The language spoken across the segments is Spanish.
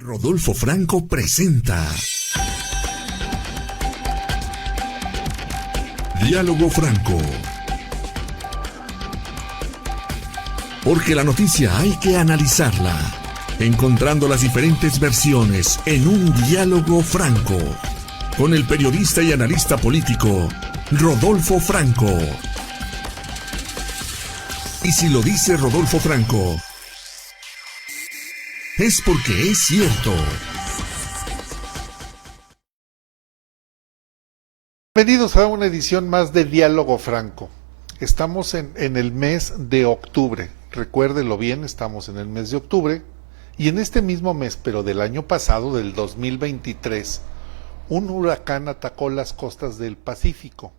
Rodolfo Franco presenta Diálogo Franco. Porque la noticia hay que analizarla, encontrando las diferentes versiones en un diálogo franco, con el periodista y analista político Rodolfo Franco. Y si lo dice Rodolfo Franco, es porque es cierto. Bienvenidos a una edición más de Diálogo Franco. Estamos en el mes de octubre. Recuérdelo bien, estamos en el mes de octubre. Y en este mismo mes, pero del año pasado, del 2023, un huracán atacó las costas del Pacífico.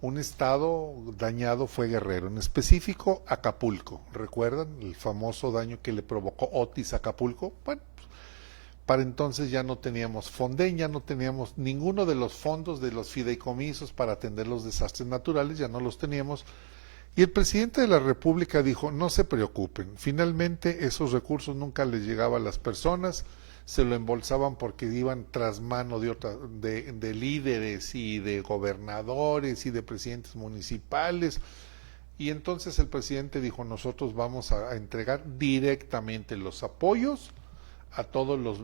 Un estado dañado fue Guerrero, en específico Acapulco. ¿Recuerdan el famoso daño que le provocó Otis a Acapulco? Bueno, para entonces ya no teníamos Fonden, ya no teníamos ninguno de los fondos de los fideicomisos para atender los desastres naturales, ya no los teníamos. Y el presidente de la República dijo, no se preocupen, finalmente esos recursos nunca les llegaban a las personas, se lo embolsaban porque iban tras mano de líderes y de gobernadores y de presidentes municipales. Y entonces el presidente dijo, nosotros vamos a entregar directamente los apoyos a todos los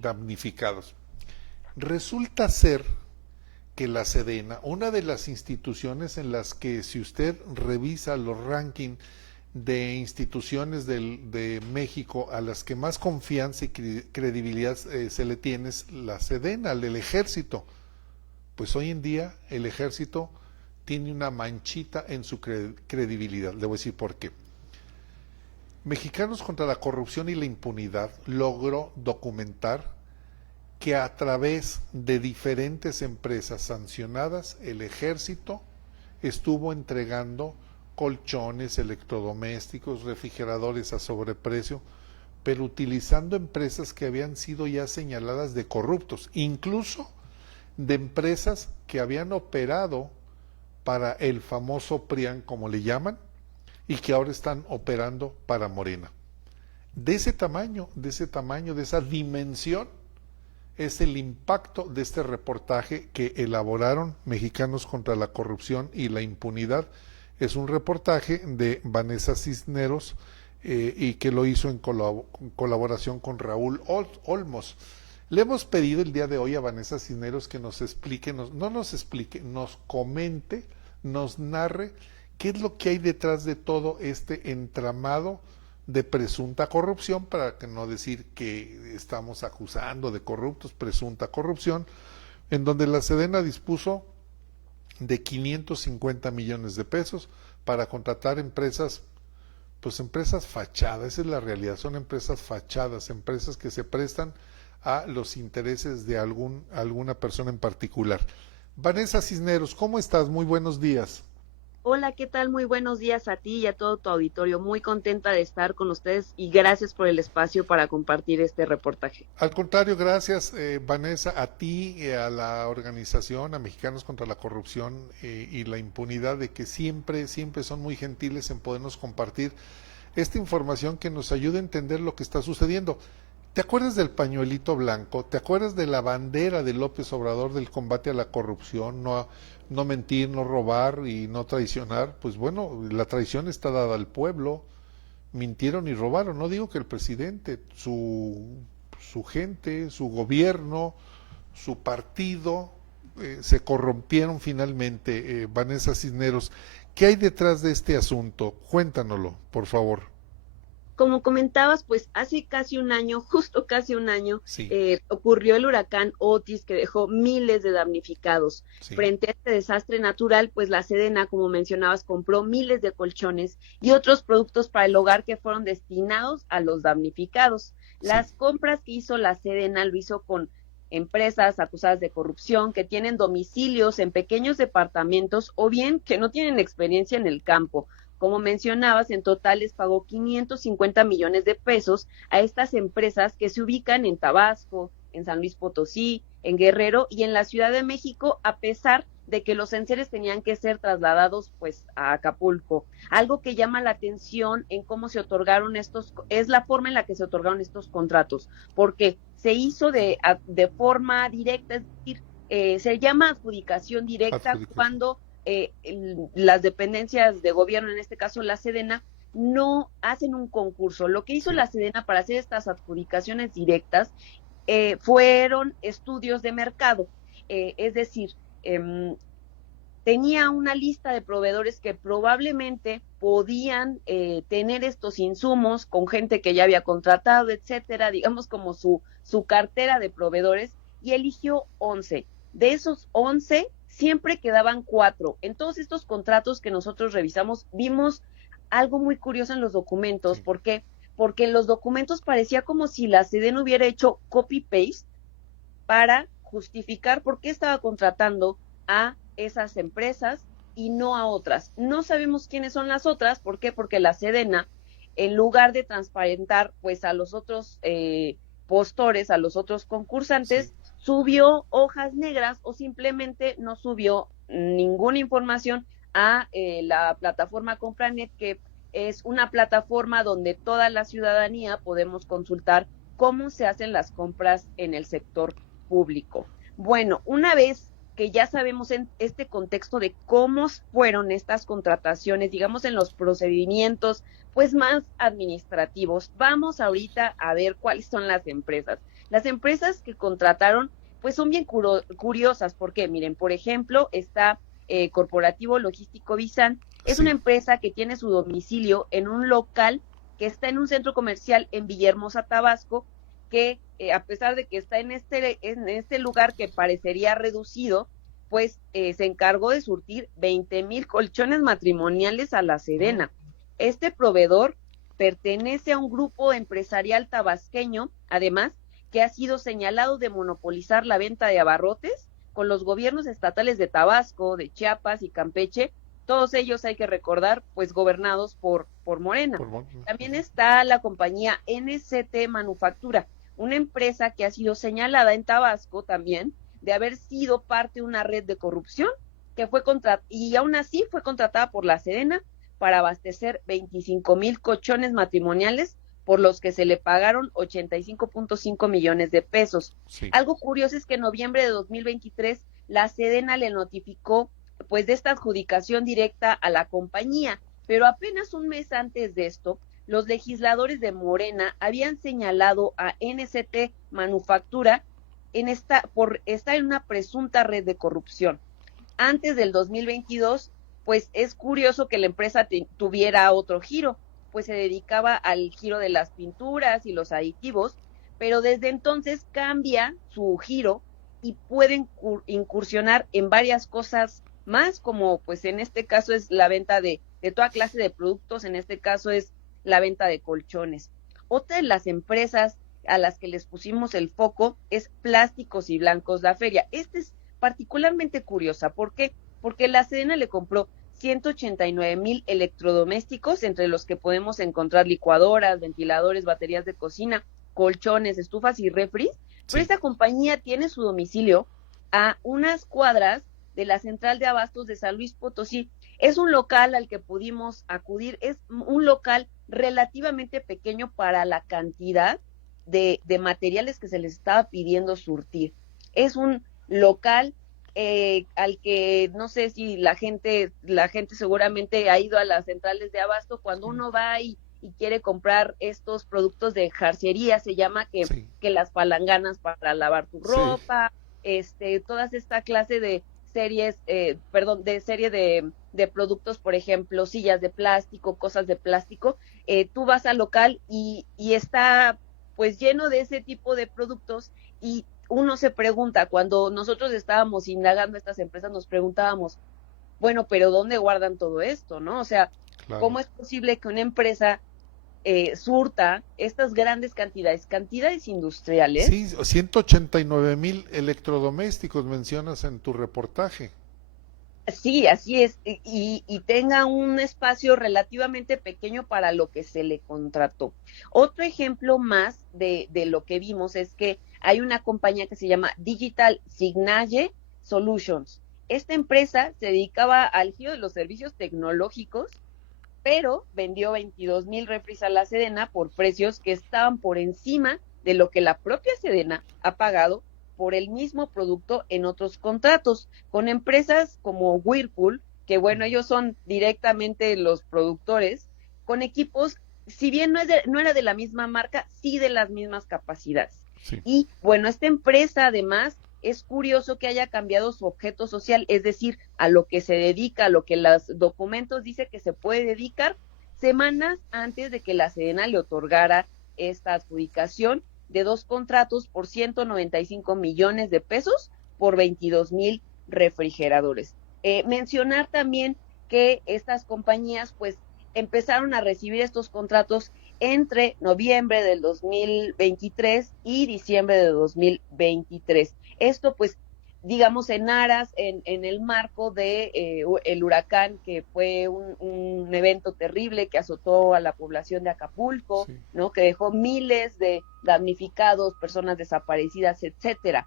damnificados. Resulta ser que la Sedena, una de las instituciones en las que, si usted revisa los rankings de instituciones de México a las que más confianza y credibilidad se le tiene, es la Sedena, el Ejército. Pues hoy en día el Ejército tiene una manchita en su credibilidad. Le voy a decir por qué. Mexicanos contra la Corrupción y la Impunidad logró documentar que a través de diferentes empresas sancionadas, el Ejército estuvo entregando colchones, electrodomésticos, refrigeradores a sobreprecio, pero utilizando empresas que habían sido ya señaladas de corruptos, incluso de empresas que habían operado para el famoso PRIAN, como le llaman, y que ahora están operando para Morena. De esa dimensión, es el impacto de este reportaje que elaboraron Mexicanos contra la Corrupción y la Impunidad. Es un reportaje de Vanessa Cisneros y que lo hizo en colaboración con Raúl Olmos. Le hemos pedido el día de hoy a Vanessa Cisneros que nos explique, nos comente, nos narre qué es lo que hay detrás de todo este entramado de presunta corrupción, para que no decir que estamos acusando de corruptos, presunta corrupción, en donde la Sedena dispuso de 550 millones de pesos para contratar empresas, pues empresas fachadas, esa es la realidad, son empresas fachadas, empresas que se prestan a los intereses de alguna persona en particular. Vanessa Cisneros, ¿cómo estás? Muy buenos días. Hola, ¿qué tal? Muy buenos días a ti y a todo tu auditorio. Muy contenta de estar con ustedes y gracias por el espacio para compartir este reportaje. Al contrario, gracias Vanessa, a ti, a la organización, a Mexicanos contra la Corrupción y la Impunidad, de que siempre son muy gentiles en podernos compartir esta información que nos ayuda a entender lo que está sucediendo. ¿Te acuerdas del pañuelito blanco? ¿Te acuerdas de la bandera de López Obrador del combate a la corrupción? No mentir, no robar y no traicionar. Pues bueno, la traición está dada al pueblo. Mintieron y robaron. No digo que el presidente, su gente, su gobierno, su partido se corrompieron finalmente. Vanessa Cisneros, ¿qué hay detrás de este asunto? Cuéntanoslo, por favor. Como comentabas, pues hace casi un año, justo casi un año, Sí. ocurrió el huracán Otis que dejó miles de damnificados. Sí. Frente a este desastre natural, pues la Sedena, como mencionabas, compró miles de colchones y otros productos para el hogar que fueron destinados a los damnificados. Las compras que hizo la Sedena lo hizo con empresas acusadas de corrupción, que tienen domicilios en pequeños departamentos o bien que no tienen experiencia en el campo. Como mencionabas, en total les pagó 550 millones de pesos a estas empresas que se ubican en Tabasco, en San Luis Potosí, en Guerrero y en la Ciudad de México, a pesar de que los enseres tenían que ser trasladados pues a Acapulco. Algo que llama la atención en cómo se otorgaron es la forma en la que se otorgaron estos contratos, porque se hizo de forma directa, es decir, se llama adjudicación directa cuando las dependencias de gobierno, en este caso la Sedena, no hacen un concurso. Lo que hizo la Sedena para hacer estas adjudicaciones directas fueron estudios de mercado, es decir, tenía una lista de proveedores que probablemente podían tener estos insumos con gente que ya había contratado, etcétera, digamos como su cartera de proveedores, y eligió 11. De esos 11, siempre quedaban 4. En todos estos contratos que nosotros revisamos, vimos algo muy curioso en los documentos. ¿Por qué? Porque en los documentos parecía como si la Sedena hubiera hecho copy-paste para justificar por qué estaba contratando a esas empresas y no a otras. No sabemos quiénes son las otras. ¿Por qué? Porque la Sedena, en lugar de transparentar pues a los otros postores, a los otros concursantes, subió hojas negras o simplemente no subió ninguna información a la plataforma Compranet, que es una plataforma donde toda la ciudadanía podemos consultar cómo se hacen las compras en el sector público. Bueno, una vez que ya sabemos en este contexto de cómo fueron estas contrataciones, digamos en los procedimientos pues más administrativos, vamos ahorita a ver cuáles son las empresas. Las empresas que contrataron pues son bien curiosas, porque miren, por ejemplo, está Corporativo Logístico Visan, es una empresa que tiene su domicilio en un local que está en un centro comercial en Villahermosa, Tabasco, que a pesar de que está en este lugar que parecería reducido, pues se encargó de surtir 20,000 colchones matrimoniales a la Sedena. Este proveedor pertenece a un grupo empresarial tabasqueño, además, que ha sido señalado de monopolizar la venta de abarrotes con los gobiernos estatales de Tabasco, de Chiapas y Campeche, todos ellos hay que recordar, pues gobernados por Morena. También está la compañía NCT Manufactura, una empresa que ha sido señalada en Tabasco también de haber sido parte de una red de corrupción que fue y aún así fue contratada por la Sedena para abastecer 25,000 colchones matrimoniales por los que se le pagaron 85.5 millones de pesos. Sí. Algo curioso es que en noviembre de 2023 la Sedena le notificó pues de esta adjudicación directa a la compañía, pero apenas un mes antes de esto, los legisladores de Morena habían señalado a NCT Manufactura por estar en una presunta red de corrupción. Antes del 2022, pues es curioso que la empresa tuviera otro giro, pues se dedicaba al giro de las pinturas y los aditivos, pero desde entonces cambia su giro y pueden incursionar en varias cosas más, como pues en este caso es la venta de toda clase de productos, en este caso es la venta de colchones. Otra de las empresas a las que les pusimos el foco es Plásticos y Blancos La Feria. Esta es particularmente curiosa. ¿Por qué? Porque la Sedena le compró 189,000 electrodomésticos, entre los que podemos encontrar licuadoras, ventiladores, baterías de cocina, colchones, estufas y refris. Pero esta compañía tiene su domicilio a unas cuadras de la central de abastos de San Luis Potosí. Es un local al que pudimos acudir, es un local relativamente pequeño para la cantidad de materiales que se les estaba pidiendo surtir. Es un local al que no sé si la gente seguramente ha ido a las centrales de abasto, cuando uno va y quiere comprar estos productos de jarcería, se llama que las palanganas para lavar tu ropa, todas esta clase de serie de productos, por ejemplo, sillas de plástico, cosas de plástico, tú vas al local y está pues lleno de ese tipo de productos, y uno se pregunta, cuando nosotros estábamos indagando estas empresas, nos preguntábamos, bueno, pero ¿dónde guardan todo esto, no? O sea, claro, ¿cómo es posible que una empresa surta estas grandes cantidades industriales? Sí, 189,000 electrodomésticos mencionas en tu reportaje. Sí, así es, y tenga un espacio relativamente pequeño para lo que se le contrató. Otro ejemplo más de lo que vimos es que hay una compañía que se llama Digital Signage Solutions. Esta empresa se dedicaba al giro de los servicios tecnológicos, pero vendió 22,000 refris a la Sedena por precios que estaban por encima de lo que la propia Sedena ha pagado por el mismo producto en otros contratos, con empresas como Whirlpool, que bueno, ellos son directamente los productores, con equipos, si bien no era de la misma marca, sí de las mismas capacidades. Sí. Y bueno, esta empresa además es curioso que haya cambiado su objeto social, es decir, a lo que se dedica, a lo que los documentos dice que se puede dedicar, semanas antes de que la Sedena le otorgara esta adjudicación de 2 contratos por 195 millones de pesos por 22,000 refrigeradores. Mencionar también que estas compañías pues empezaron a recibir estos contratos entre noviembre del 2023 y diciembre de 2023. Esto pues digamos en aras, en el marco de el huracán, que fue un evento terrible que azotó a la población de Acapulco, sí, ¿no? Que dejó miles de damnificados, personas desaparecidas, etcétera.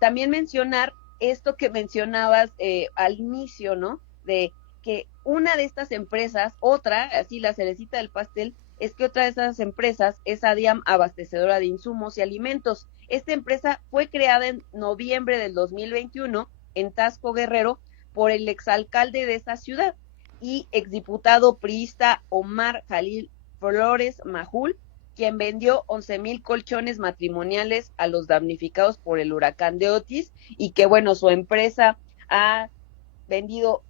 También mencionar esto que mencionabas al inicio, ¿no? De que una de estas empresas, otra, así la cerecita del pastel, es que otra de esas empresas es ADIAM, abastecedora de insumos y alimentos. Esta empresa fue creada en noviembre del 2021 en Tasco, Guerrero, por el exalcalde de esa ciudad y exdiputado priista Omar Jalil Flores Majul, quien vendió 11,000 colchones matrimoniales a los damnificados por el huracán de Otis, y que bueno, su empresa ha vendido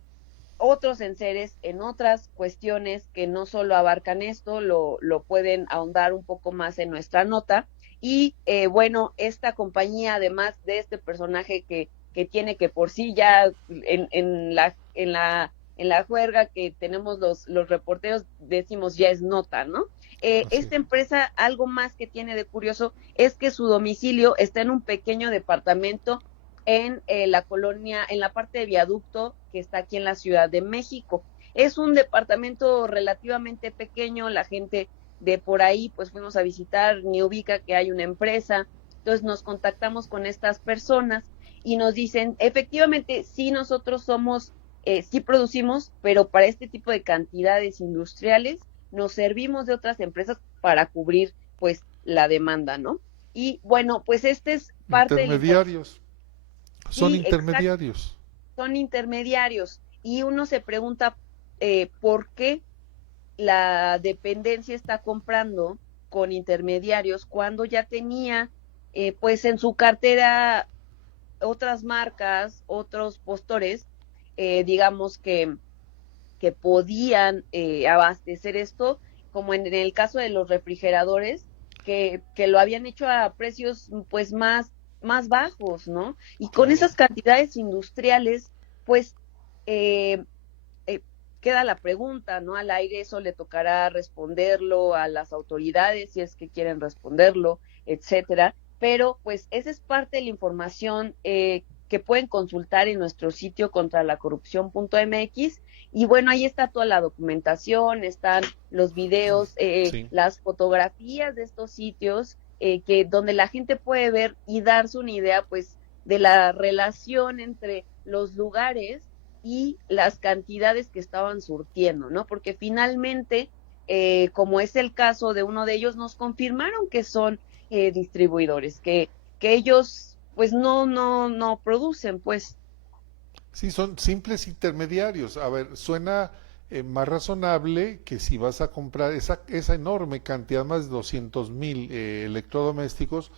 otros enseres en otras cuestiones que no solo abarcan esto, lo pueden ahondar un poco más en nuestra nota. Y bueno, esta compañía, además de este personaje que tiene, que por sí ya en la juerga que tenemos los reporteros decimos ya es nota, ¿no? Esta empresa, algo más que tiene de curioso es que su domicilio está en un pequeño departamento en la colonia, en la parte de Viaducto, que está aquí en la Ciudad de México. Es un departamento relativamente pequeño, la gente de por ahí pues fuimos a visitar, ni ubica que hay una empresa, entonces nos contactamos con estas personas y nos dicen, efectivamente, sí, nosotros somos, sí producimos, pero para este tipo de cantidades industriales nos servimos de otras empresas para cubrir pues la demanda, ¿no? Y bueno, pues este es parte del intermediarios. Son sí, intermediarios. Exacto. Son intermediarios. Y uno se pregunta por qué la dependencia está comprando con intermediarios cuando ya tenía pues en su cartera otras marcas, otros postores, digamos que podían abastecer esto, como en el caso de los refrigeradores, que lo habían hecho a precios pues más bajos, ¿no? Y con esas cantidades industriales, pues queda la pregunta, ¿no? Al aire, eso le tocará responderlo a las autoridades si es que quieren responderlo, etcétera. Pero pues esa es parte de la información que pueden consultar en nuestro sitio contralacorrupción.mx. Y bueno, ahí está toda la documentación, están los videos, sí, las fotografías de estos sitios, que donde la gente puede ver y darse una idea pues de la relación entre los lugares y las cantidades que estaban surtiendo, ¿no? Porque finalmente, como es el caso de uno de ellos, nos confirmaron que son distribuidores, que ellos pues no producen, pues. Sí, son simples intermediarios. A ver, suena más razonable que si vas a comprar esa enorme cantidad, más de 200,000 electrodomésticos,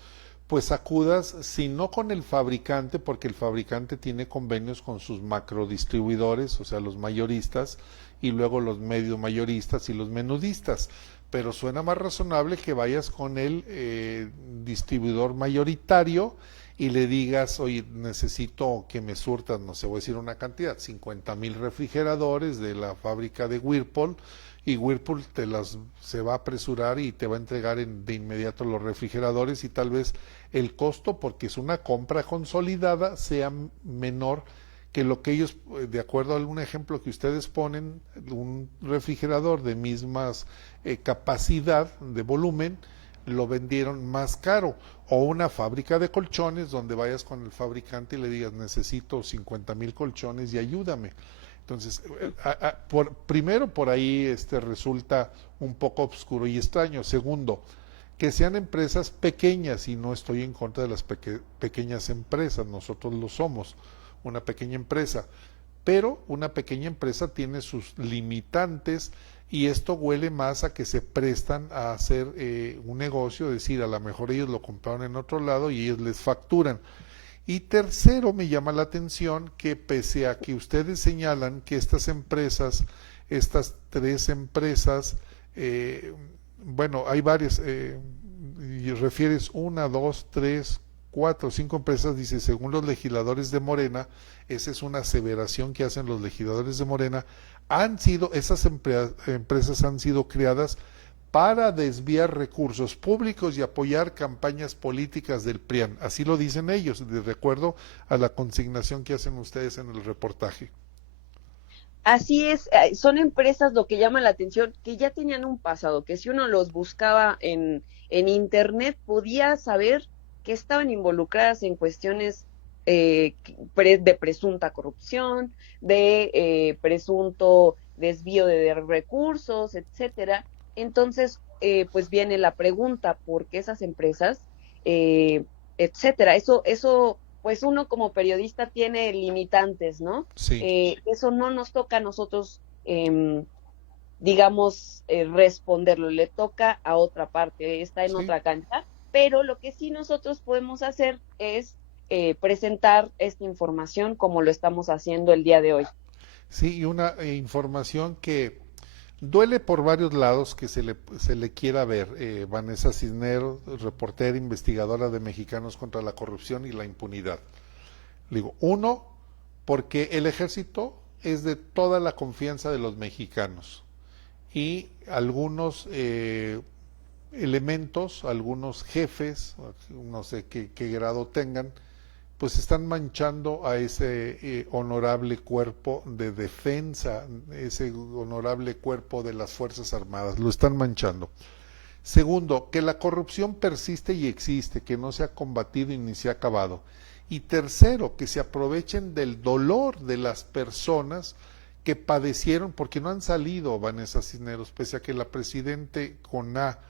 pues acudas, si no con el fabricante, porque el fabricante tiene convenios con sus macrodistribuidores, o sea, los mayoristas, y luego los medio mayoristas y los menudistas. Pero suena más razonable que vayas con el distribuidor mayoritario y le digas, oye, necesito que me surtas, no sé, voy a decir una cantidad, 50,000 refrigeradores de la fábrica de Whirlpool, y Whirlpool se va a apresurar y te va a entregar de inmediato los refrigeradores, y tal vez el costo, porque es una compra consolidada, sea menor que lo que ellos, de acuerdo a algún ejemplo que ustedes ponen, un refrigerador de mismas capacidad de volumen, lo vendieron más caro, o una fábrica de colchones donde vayas con el fabricante y le digas necesito 50,000 colchones y ayúdame. Entonces, primero por ahí resulta un poco oscuro y extraño. Segundo, que sean empresas pequeñas, y no estoy en contra de las pequeñas empresas, nosotros lo somos, una pequeña empresa, pero una pequeña empresa tiene sus limitantes y esto huele más a que se prestan a hacer un negocio, es decir, a lo mejor ellos lo compraron en otro lado y ellos les facturan. Y tercero, me llama la atención que pese a que ustedes señalan que estas empresas, estas 3 empresas, bueno, hay varias, y refieres 1, 2, 3, 4, 5 empresas, dice, según los legisladores de Morena, esa es una aseveración que hacen los legisladores de Morena, esas empresas han sido creadas para desviar recursos públicos y apoyar campañas políticas del PRIAN. Así lo dicen ellos, de acuerdo a la consignación que hacen ustedes en el reportaje. Así es, son empresas, lo que llama la atención, que ya tenían un pasado, que si uno los buscaba en internet podía saber que estaban involucradas en cuestiones de presunta corrupción, de presunto desvío de recursos, etcétera. Entonces, pues viene la pregunta, ¿por qué esas empresas, etcétera? Eso, pues uno como periodista tiene limitantes, ¿no? Sí. Eso no nos toca a nosotros, digamos, responderlo, le toca a otra parte, está en otra cancha, pero lo que sí nosotros podemos hacer es presentar esta información como lo estamos haciendo el día de hoy. Sí, y una información que duele por varios lados que se le quiera ver. Vanessa Cisneros, reportera, investigadora de Mexicanos contra la Corrupción y la Impunidad. Digo, uno, porque el ejército es de toda la confianza de los mexicanos y algunos elementos, algunos jefes, no sé qué grado tengan, pues están manchando a ese honorable cuerpo de defensa, ese honorable cuerpo de las Fuerzas Armadas, lo están manchando. Segundo, que la corrupción persiste y existe, que no se ha combatido y ni se ha acabado. Y tercero, que se aprovechen del dolor de las personas que padecieron, porque no han salido, Vanessa Cisneros, pese a que la presidente CONA,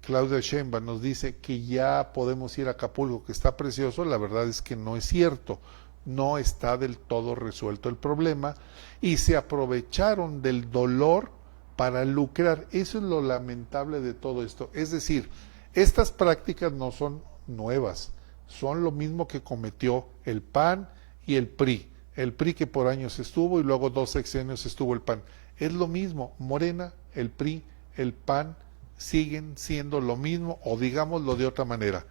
Claudia Sheinbaum, nos dice que ya podemos ir a Acapulco, que está precioso. La verdad es que no es cierto, no está del todo resuelto el problema y se aprovecharon del dolor para lucrar. Eso es lo lamentable de todo esto. Es decir, estas prácticas no son nuevas, son lo mismo que cometió el PAN y el PRI. El PRI que por años estuvo y luego 2 sexenios estuvo el PAN. Es lo mismo, Morena, el PRI, el PAN, siguen siendo lo mismo, o digámoslo de otra manera,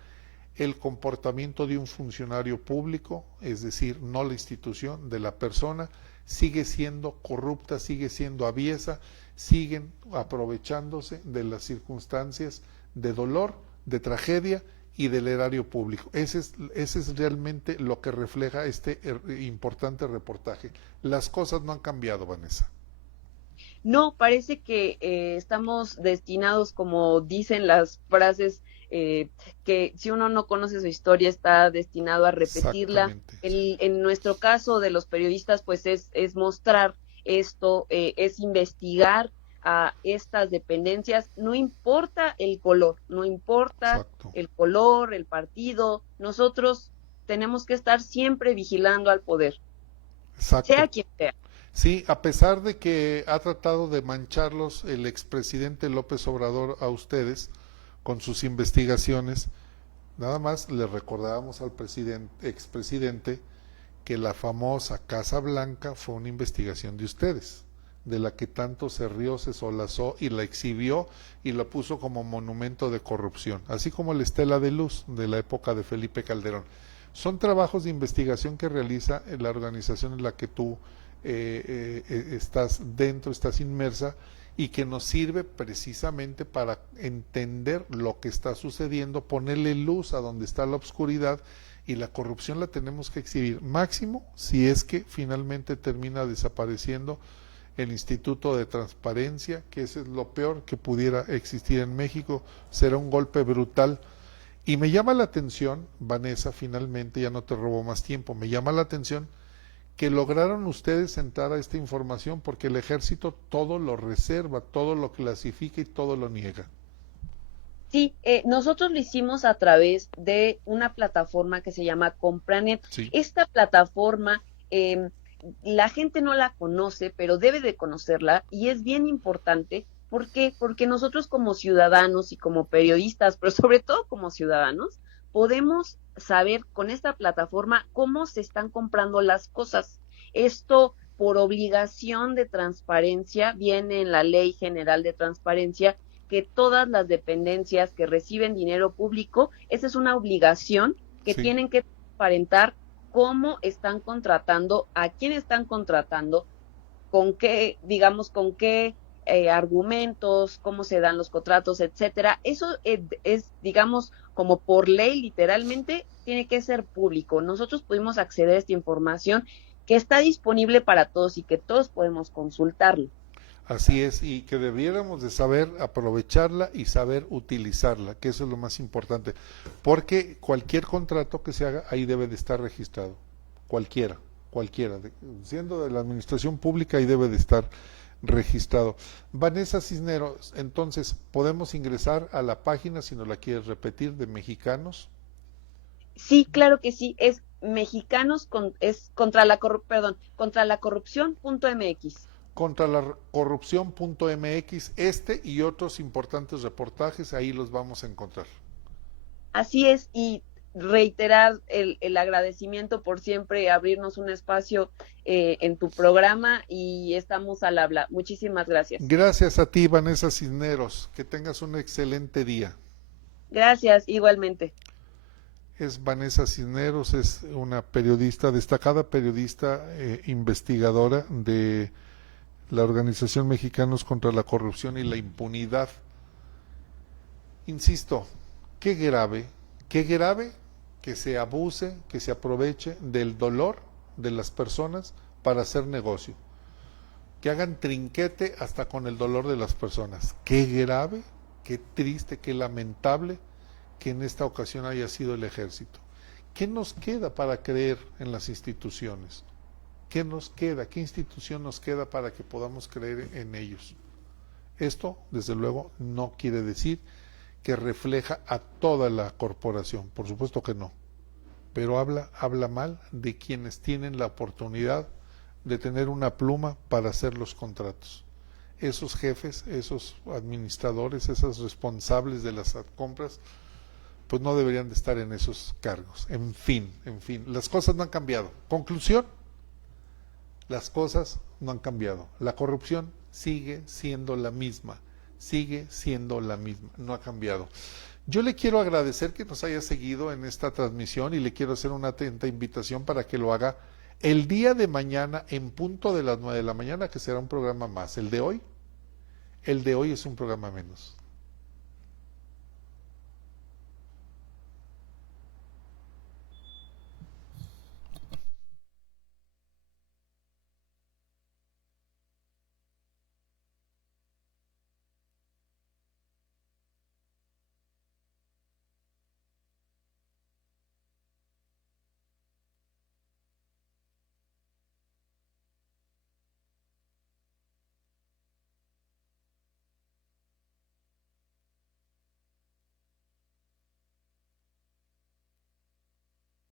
el comportamiento de un funcionario público, es decir, no la institución, de la persona, sigue siendo corrupta, sigue siendo aviesa, siguen aprovechándose de las circunstancias de dolor, de tragedia y del erario público. Ese es realmente lo que refleja este importante reportaje. Las cosas no han cambiado, Vanessa. No, parece que estamos destinados, como dicen las frases, que si uno no conoce su historia está destinado a repetirla. En nuestro caso de los periodistas, pues es mostrar esto, es investigar a estas dependencias, no importa el color, no importa Exacto. el color, el partido, nosotros tenemos que estar siempre vigilando al poder, Exacto. sea quien sea. Sí, a pesar de que ha tratado de mancharlos el expresidente López Obrador a ustedes con sus investigaciones, nada más le recordábamos al expresidente que la famosa Casa Blanca fue una investigación de ustedes, de la que tanto se rió, se solazó y la exhibió y la puso como monumento de corrupción, así como la Estela de Luz de la época de Felipe Calderón. Son trabajos de investigación que realiza la organización en la que tú estás dentro, estás inmersa, y que nos sirve precisamente para entender lo que está sucediendo, ponerle luz a donde está la oscuridad, y la corrupción la tenemos que exhibir, máximo si es que finalmente termina desapareciendo el Instituto de Transparencia, que ese es lo peor que pudiera existir en México, será un golpe brutal. Y me llama la atención, Vanessa, finalmente, ya no te robo más tiempo, me llama la atención que lograron ustedes entrar a esta información porque el ejército todo lo reserva, todo lo clasifica y todo lo niega. Sí, nosotros lo hicimos a través de una plataforma que se llama Compranet. Sí. Esta plataforma, la gente no la conoce, pero debe de conocerla y es bien importante. ¿Por qué? Porque nosotros como ciudadanos y como periodistas, pero sobre todo como ciudadanos, podemos saber con esta plataforma cómo se están comprando las cosas. Esto por obligación de transparencia viene en la Ley General de Transparencia, que todas las dependencias que reciben dinero público, esa es una obligación que tienen que transparentar cómo están contratando, a quién están contratando, con qué, digamos, con qué argumentos, cómo se dan los contratos, etcétera. Eso es, digamos, como por ley, literalmente, tiene que ser público. Nosotros pudimos acceder a esta información que está disponible para todos y que todos podemos consultarlo. Así es, y que debiéramos de saber aprovecharla y saber utilizarla, que eso es lo más importante, porque cualquier contrato que se haga ahí debe de estar registrado, cualquiera, siendo de la administración pública ahí debe de estar registrado. Vanessa Cisneros, entonces, ¿podemos ingresar a la página, si nos la quieres repetir, de Mexicanos? Sí, claro que sí, es es contra la corrupción.mx. Contra la corrupción.mx, este y otros importantes reportajes, ahí los vamos a encontrar. Así es, y reiterar el agradecimiento por siempre abrirnos un espacio en tu programa y estamos al habla. Muchísimas gracias. Gracias a ti, Vanessa Cisneros, que tengas un excelente día. Gracias, igualmente. Es Vanessa Cisneros, es una periodista, destacada periodista, investigadora de la Organización Mexicanos contra la Corrupción y la Impunidad. Insisto, qué grave que se abuse, que se aproveche del dolor de las personas para hacer negocio, que hagan trinquete hasta con el dolor de las personas. Qué grave, qué triste, qué lamentable que en esta ocasión haya sido el ejército. ¿Qué nos queda para creer en las instituciones? ¿Qué nos queda? ¿Qué institución nos queda para que podamos creer en ellos? Esto, desde luego, no quiere decir que refleja a toda la corporación, por supuesto que no, pero habla mal de quienes tienen la oportunidad de tener una pluma para hacer los contratos. Esos jefes, esos administradores, esos responsables de las compras, pues no deberían de estar en esos cargos. En fin, las cosas no han cambiado. Conclusión, las cosas no han cambiado. La corrupción sigue siendo la misma, no ha cambiado. Yo le quiero agradecer que nos haya seguido en esta transmisión y le quiero hacer una atenta invitación para que lo haga el día de mañana en punto de las 9 de la mañana, que será un programa más. El de hoy es un programa menos.